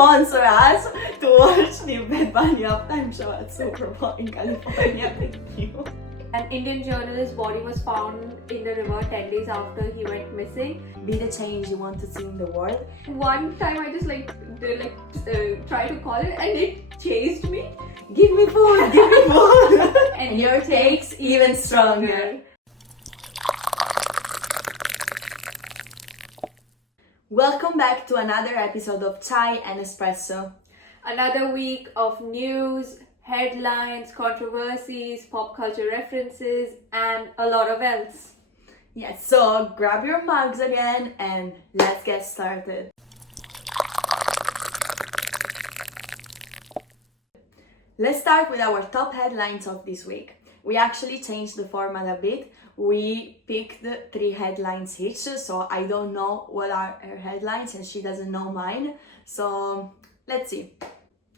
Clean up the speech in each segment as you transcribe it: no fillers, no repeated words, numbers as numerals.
sponsor us to watch the Bed Bunny halftime show at Super Bowl in California. Thank you. An Indian journalist's body was found in the river 10 days after he went missing. Be the change you want to see in the world. One time I just tried to call it and it chased me. Give me food, give me food. And your takes even stronger. Welcome back to another episode of Chai and Espresso. Another week of news, headlines, controversies, pop culture references, and a lot of else. Yes, so grab your mugs again and let's get started. Let's start with our top headlines of this week. We actually changed the format a bit. We picked 3 headlines each, so I don't know what are her headlines and she doesn't know mine. So let's see.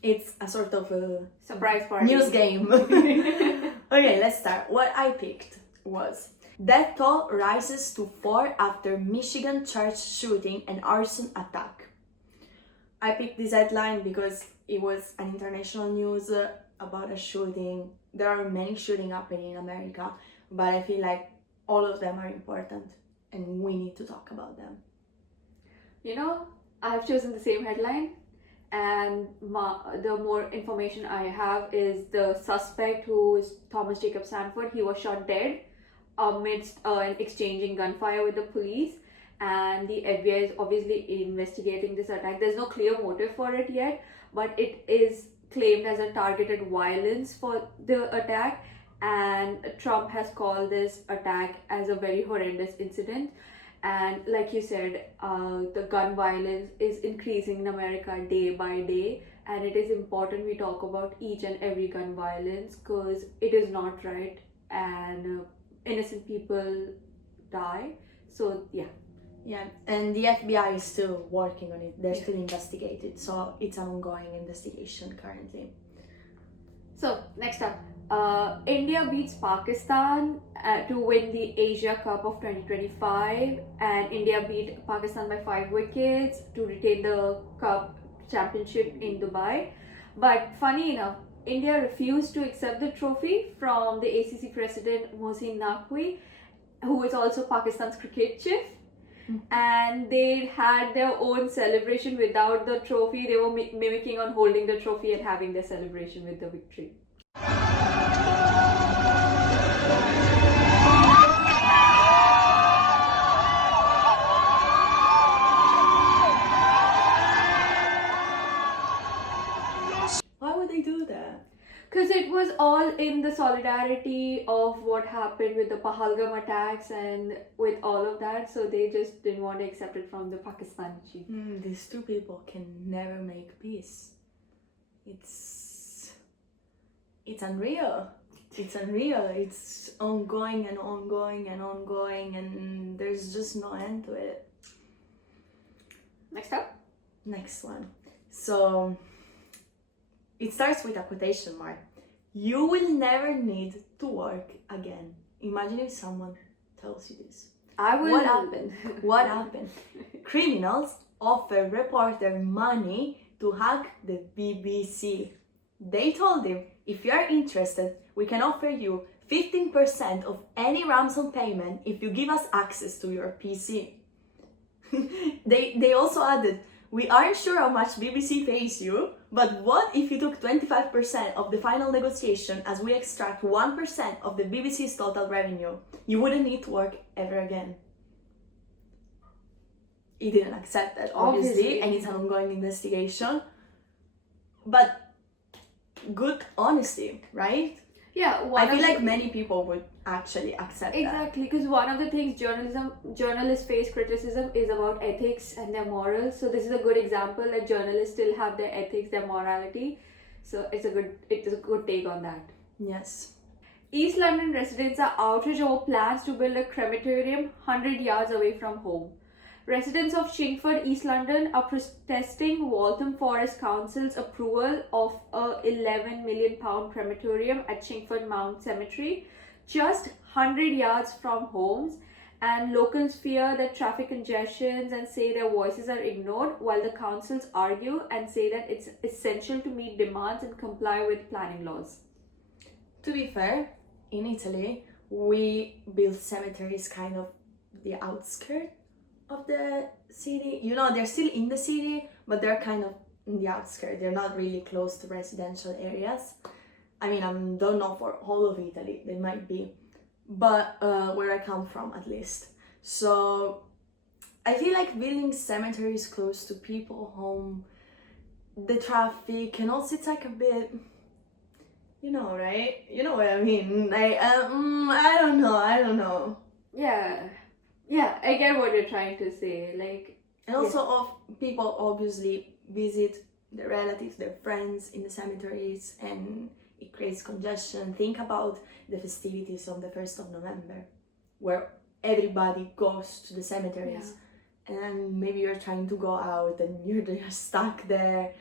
It's a sort of a surprise party. News game. Okay, let's start. What I picked was death toll rises to 4 after Michigan church shooting and arson attack. I picked this headline because it was an international news about a shooting. There are many shootings happening in America, but I feel like all of them are important and we need to talk about them. You know, I have chosen the same headline, and the more information I have is the suspect, who is Thomas Jacob Sanford. He was shot dead amidst an exchanging gunfire with the police, and the FBI is obviously investigating this attack. There's no clear motive for it yet, but it is claimed as a targeted violence for the attack, and Trump has called this attack as a very horrendous incident. And like you said, the gun violence is increasing in America day by day, and it is important we talk about each and every gun violence because it is not right, and innocent people die. So yeah, and the FBI is still working on it. They're still investigating, so it's an ongoing investigation currently. So next up, India beats Pakistan to win the Asia Cup of 2025, and India beat Pakistan by 5 wickets to retain the cup championship in Dubai. But funny enough, India refused to accept the trophy from the ACC president Mohsin Naqvi, who is also Pakistan's cricket chief. And they had their own celebration without the trophy. They were mimicking on holding the trophy and having their celebration with the victory. Why would they do that? Because it was all in the solidarity of what happened with the Pahalgam attacks and with all of that, so they just didn't want to accept it from the Pakistani chief. These two people can never make peace. It's unreal. It's unreal. It's ongoing and ongoing and ongoing, and there's just no end to it. Next up? Next one. So it starts with a quotation mark. You will never need to work again. Imagine if someone tells you this. I will. What happened? What happened? Criminals offer reporter money to hack the BBC. They told him, if you are interested, we can offer you 15% of any ransom payment if you give us access to your PC. They also added, we aren't sure how much BBC pays you, but what if you took 25% of the final negotiation as we extract 1% of the BBC's total revenue? You wouldn't need to work ever again. He didn't accept that, obviously, and it's an ongoing investigation. But good honesty, right? Yeah, I feel like many people would actually accept that. Exactly, because one of the things journalists face criticism is about ethics and their morals. So this is a good example that journalists still have their ethics, their morality. So it's a good take on that. Yes. East London residents are outraged over plans to build a crematorium 100 yards away from home. Residents of Chingford, East London are protesting Waltham Forest Council's approval of a £11 million crematorium at Chingford Mount Cemetery, just 100 yards from homes. And locals fear that traffic congestions and say their voices are ignored, while the councils argue and say that it's essential to meet demands and comply with planning laws. To be fair, in Italy, we build cemeteries kind of the outskirts of the city. You know, they're still in the city, but they're kind of in the outskirts. They're not really close to residential areas. I mean, I don't know for all of Italy, they might be, but where I come from at least. So I feel like building cemeteries close to people home, the traffic, and also it's like a bit, you know, right? You know what I mean? Like, I don't know. Yeah, I get what you're trying to say. Like, And also, of people obviously visit their relatives, their friends in the cemeteries, and it creates congestion. Think about the festivities on the 1st of November, where everybody goes to the cemeteries, and maybe you're trying to go out and you're just stuck there.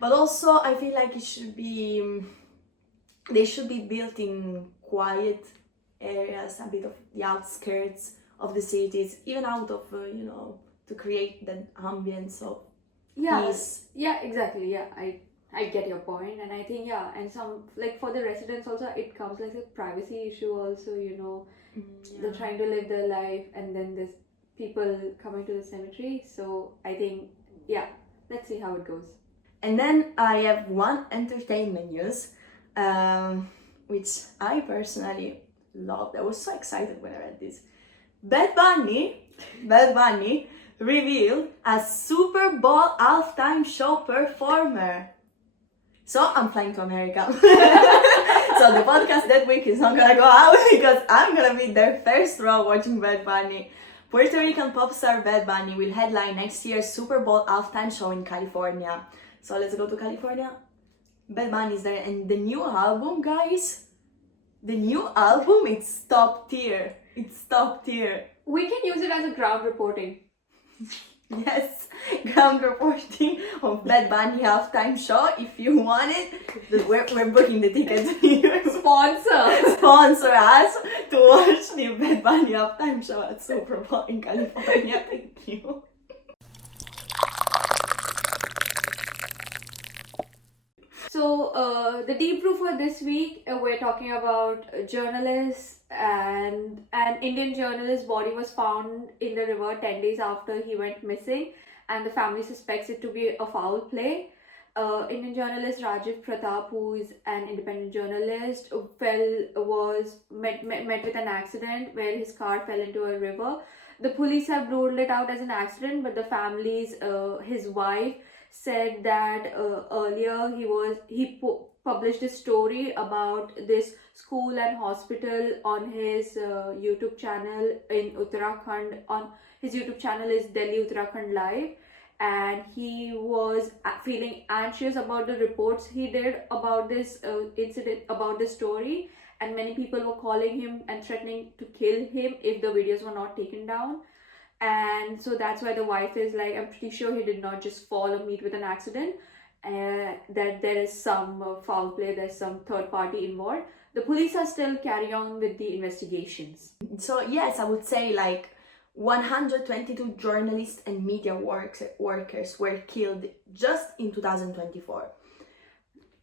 But also, I feel like they should be built in quiet areas, a bit of the outskirts of the cities, even out of, to create the ambience of peace. Yeah, exactly. Yeah, I get your point, and I think and some, like, for the residents also, it comes like a privacy issue also. They're trying to live their life, and then there's people coming to the cemetery. So I think let's see how it goes. And then I have one entertainment news, which I personally loved. I was so excited when I read this. Bad Bunny revealed a Super Bowl halftime show performer. So I'm flying to America. So the podcast that week is not gonna go out because I'm gonna be there first row watching Bad Bunny. Puerto Rican pop star Bad Bunny will headline next year's Super Bowl halftime show in California. So let's go to California. Bad Bunny is there, and the new album, guys, it's top tier. It's top tier. We can use it as a ground reporting. Yes, ground reporting of Bad Bunny halftime show. If you want it, we're booking the tickets here. Sponsor us to watch the Bad Bunny halftime show at Super Bowl in California. Thank you. So the deep brew for this week, we're talking about journalists, and an Indian journalist's body was found in the river 10 days after he went missing, and the family suspects it to be a foul play. Indian journalist Rajiv Pratap, who is an independent journalist, met with an accident where his car fell into a river. The police have ruled it out as an accident, but the family's his wife said that earlier he published a story about this school and hospital on his YouTube channel in Uttarakhand. On his YouTube channel is Delhi Uttarakhand Live, and he was feeling anxious about the reports he did about this incident, about this story, and many people were calling him and threatening to kill him if the videos were not taken down. And so that's why the wife is like, I'm pretty sure he did not just fall or meet with an accident, that there is some foul play, there's some third party involved. The police are still carrying on with the investigations. So yes, I would say like 122 journalists and media workers were killed just in 2024.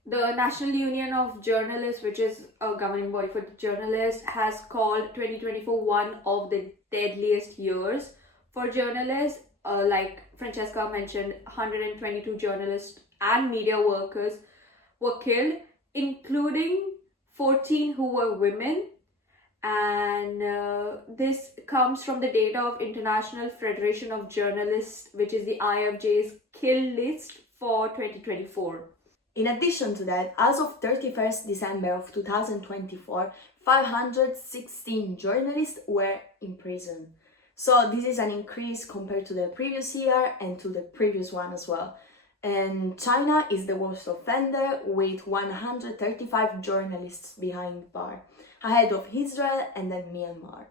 The National Union of Journalists, which is a governing body for journalists, has called 2024 one of the deadliest years for journalists. Like Francesca mentioned, 122 journalists and media workers were killed, including 14 who were women. And this comes from the data of International Federation of Journalists, which is the IFJ's kill list for 2024. In addition to that, as of 31st December of 2024, 516 journalists were in prison. So this is an increase compared to the previous year and to the previous one as well. And China is the worst offender with 135 journalists behind bar, ahead of Israel and then Myanmar.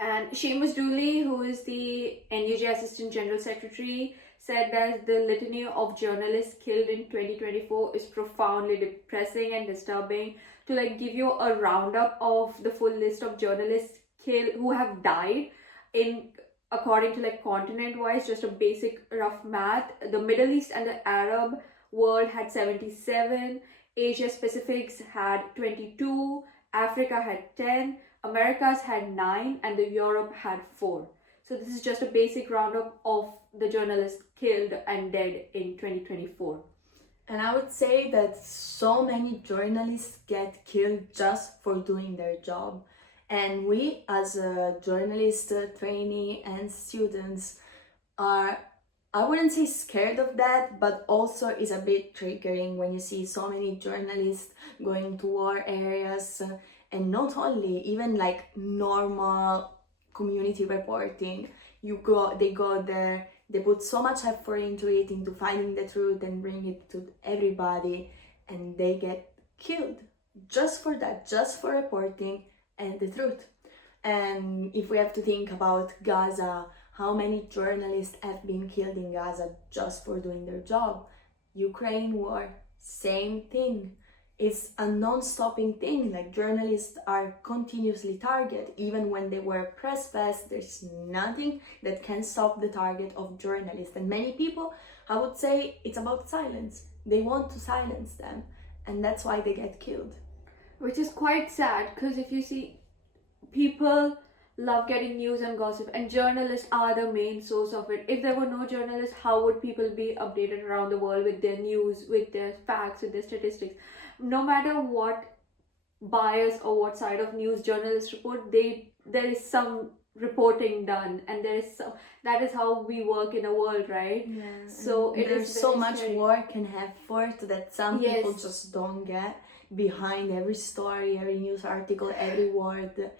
And Seamus Dooley, who is the NUJ Assistant General Secretary, said that the litany of journalists killed in 2024 is profoundly depressing and disturbing. To give you a roundup of the full list of journalists who have died, in according to like continent wise, just a basic rough math, the Middle East and the Arab world had 77, Asia Pacifics had 22, Africa had 10, Americas had 9, and the Europe had 4. So this is just a basic roundup of the journalists killed and dead in 2024. And I would say that so many journalists get killed just for doing their job. And we, as a journalist, trainee, and students, are, I wouldn't say scared of that, but also is a bit triggering when you see so many journalists going to war areas, and not only, even like normal community reporting. They go there, they put so much effort into it, into finding the truth and bring it to everybody, and they get killed just for that, just for reporting and the truth. And if we have to think about Gaza, how many journalists have been killed in Gaza just for doing their job? Ukraine war, same thing. It's a non-stopping thing. Like, journalists are continuously targeted. Even when they wear press vests, there's nothing that can stop the target of journalists. And many people, I would say, it's about silence. They want to silence them, and that's why they get killed. Which is quite sad, because if you see, people love getting news and gossip, and journalists are the main source of it. If there were no journalists, how would people be updated around the world with their news, with their facts, with their statistics? No matter what bias or what side of news journalists report, there is some reporting done, and that is how we work in a world, right? Yeah. So there's so much work and effort that some Yes. people just don't get behind every story, every news article, every word.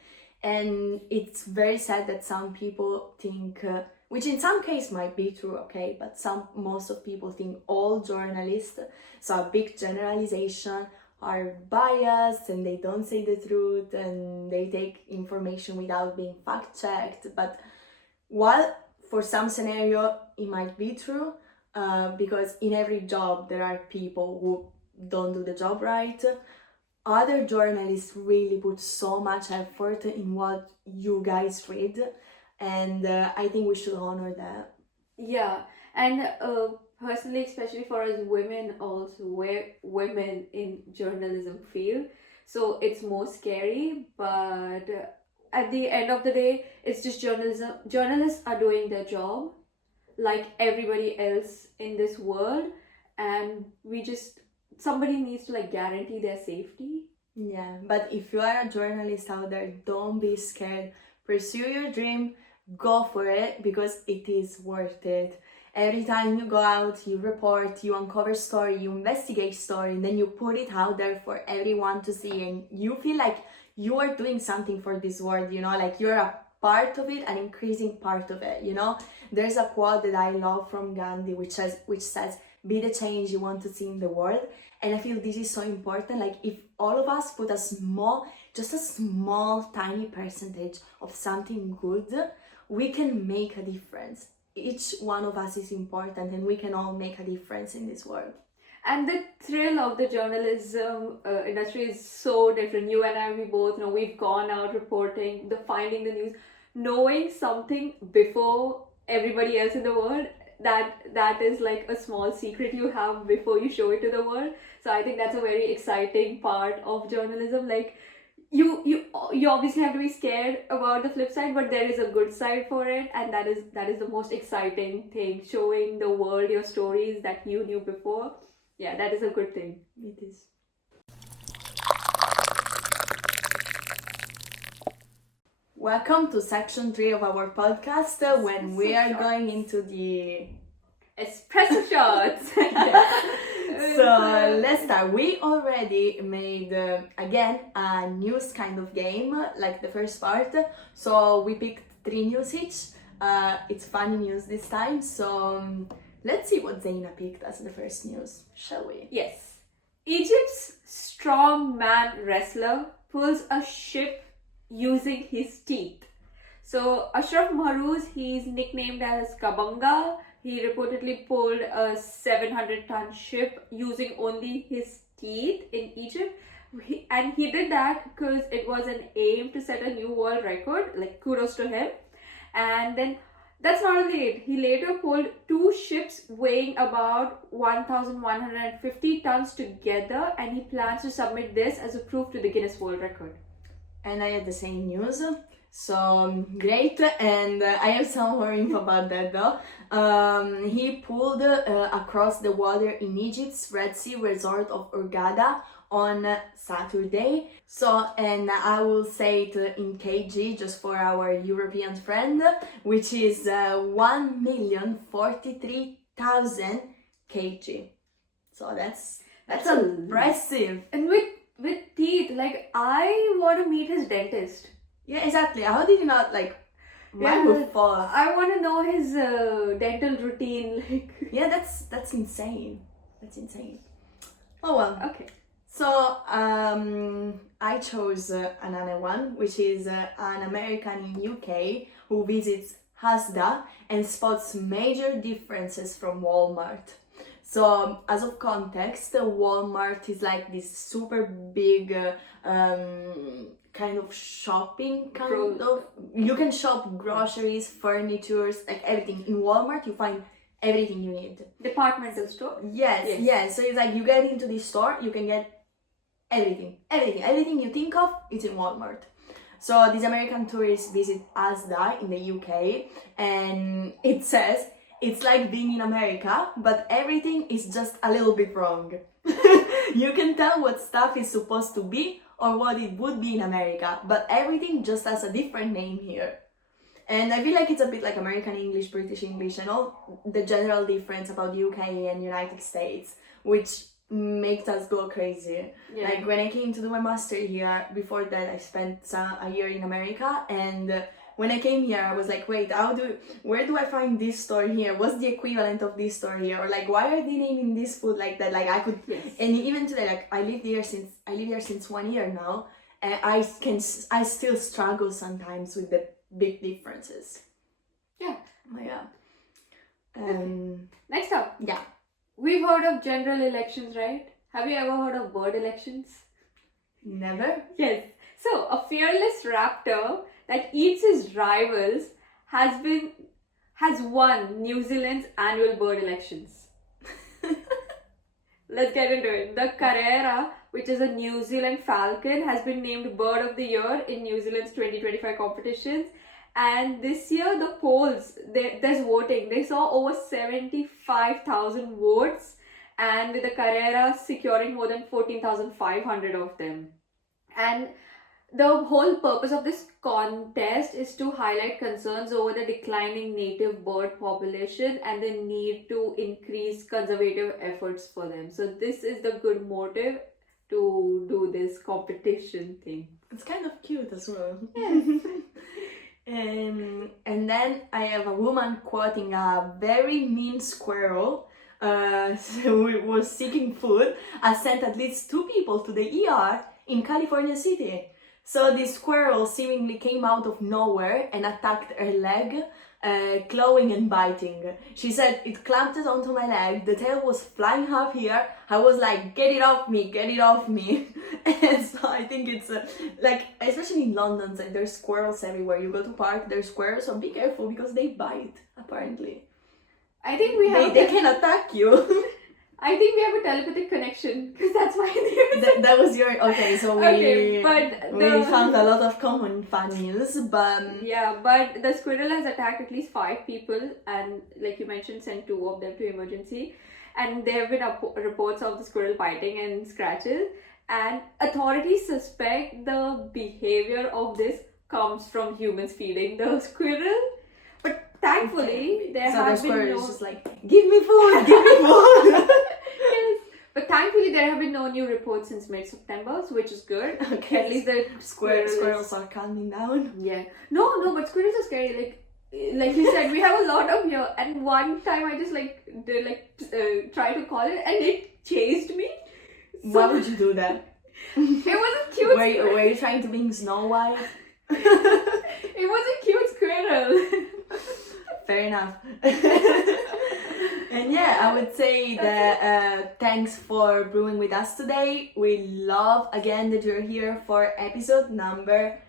And it's very sad that some people think, which in some case might be true, okay, but most of people think all journalists, so a big generalization, are biased and they don't say the truth and they take information without being fact checked. But while for some scenario it might be true, because in every job there are people who don't do the job right, other journalists really put so much effort in what you guys read, and I think we should honor that. Yeah, and personally, especially for us women, also where women in journalism feel, so it's more scary. But at the end of the day, it's just journalism. Journalists are doing their job like everybody else in this world, and somebody needs to like guarantee their safety. Yeah, but if you are a journalist out there, don't be scared. Pursue your dream, go for it, because it is worth it. Every time you go out, you report, you uncover story, you investigate story, and then you put it out there for everyone to see, and you feel like you are doing something for this world, you know, like you're a part of it, an increasing part of it, you know. There's a quote that I love from Gandhi, which says, be the change you want to see in the world. And I feel this is so important. Like, if all of us put just a small, tiny percentage of something good, we can make a difference. Each one of us is important, and we can all make a difference in this world. And the thrill of the journalism industry is so different. You and I, we both know, we've gone out reporting, finding the news, knowing something before everybody else in the world. That is like a small secret you have before you show it to the world. So I think that's a very exciting part of journalism. Like, you obviously have to be scared about the flip side, but there is a good side for it, and that is the most exciting thing, showing the world your stories that you knew before. Yeah, that is a good thing. It is. Welcome to section 3 of our podcast, when we are going into the espresso shots. So let's start. We already made again a news kind of game, like the first part. So we picked 3 news each. It's funny news this time. So let's see what Zaina picked as the first news, shall we? Yes. Egypt's strongman wrestler pulls a ship using his teeth. So Ashraf Mahruz, he's nicknamed as Kabanga. He reportedly pulled a 700-ton ship using only his teeth in Egypt. And he did that because it was an aim to set a new world record. Like, kudos to him. And then that's not only it. He later pulled 2 ships weighing about 1,150 tons together, and he plans to submit this as a proof to the Guinness World Record. And I had the same news. So great, and I have some more info about that though. He pulled across the water in Egypt's Red Sea resort of Hurghada on Saturday. So, and I will say it in kg just for our European friend, which is 1,043,000 kg. So that's impressive. And with teeth, like, I want to meet his dentist. Yeah, exactly. How did you not mine would fall? I want to know his dental routine. Like, yeah, that's insane. That's insane. Oh well. Okay. So I chose another one, which is an American in UK who visits Asda and spots major differences from Walmart. So, as of context, Walmart is like this super big kind of shopping kind of. You can shop groceries, furnitures, like everything. In Walmart, you find everything you need. Departmental store? Yes. So it's like you get into this store, you can get everything you think of, it's in Walmart. So these American tourists visit Asda in the UK, and it says it's like being in America, but everything is just a little bit wrong. You can tell what stuff is supposed to be or what it would be in America, but everything just has a different name here. And I feel like it's a bit like American English, British English, and all the general difference about UK and United States, which makes us go crazy. Yeah. Like when I came to do my master here, before that I spent a year in America, and when I came here I was like, wait, where do I find this store here? What's the equivalent of this store here? Or like, why are they naming this food like that? Like I could, and even today, like I live here since 1 year now, and I still struggle sometimes with the big differences. Yeah. Oh, yeah. Next up. Yeah. We've heard of general elections, right? Have you ever heard of bird elections? Never. Yes. So, a fearless raptor that eats his rivals has won New Zealand's annual bird elections. Let's get into it. The Carrera, which is a New Zealand falcon, has been named Bird of the Year in New Zealand's 2025 competitions. And this year, the polls, there's voting. They saw over 75,000 votes, and with the Carrera securing more than 14,500 of them. And the whole purpose of this contest is to highlight concerns over the declining native bird population and the need to increase conservative efforts for them. So this is the good motive to do this competition thing. It's kind of cute as well. Yes. And then I have a woman quoting a very mean squirrel who was seeking food, has sent at least 2 people to the ER in California City. So this squirrel seemingly came out of nowhere and attacked her leg, clawing and biting. She said, it clamped onto my leg, the tail was flying up here, I was like, get it off me. And so I think it's like, especially in London, like, there's squirrels everywhere. You go to park, there's squirrels, so be careful because they bite, apparently. I think we have they can attack you. I think we have a telepathic connection because that's why that was your okay. So we found a lot of common fun news, but yeah, but the squirrel has attacked at least 5 people, and like you mentioned, sent 2 of them to emergency. And there have been reports of the squirrel biting and scratches, and authorities suspect the behavior of this comes from humans feeding the squirrel. But thankfully, there have been no. Just like, give me food. Yes. But thankfully, there have been no new reports since mid-September, so which is good. Okay. At least the squirrels are calming down. Yeah. No, but squirrels are scary. Like you said, we have a lot of here. And one time, I just try to call it, and it chased me. So why would you do that? It was a cute. Were you trying to be Snow White? It was a cute squirrel. Fair enough. And yeah, I would say that thanks for brewing with us today. We love again that you're here for episode number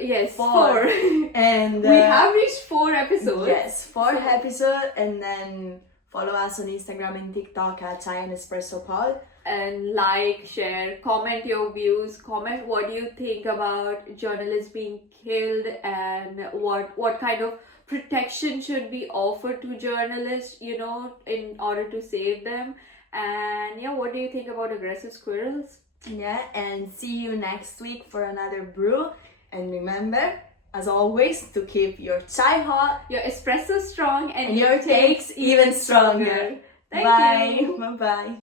Yes, Four. four. And We have reached 4 episodes. yes, 4 episode, and then follow us on Instagram and TikTok at Chai Espresso Pod. And like, share, comment your views, comment what you think about journalists being killed, and what kind of protection should be offered to journalists, you know, in order to save them. And yeah, what do you think about aggressive squirrels? Yeah, and see you next week for another brew. And remember, as always, to keep your chai hot, Your espresso strong, and your takes even stronger. Thank Bye. you. Bye-bye.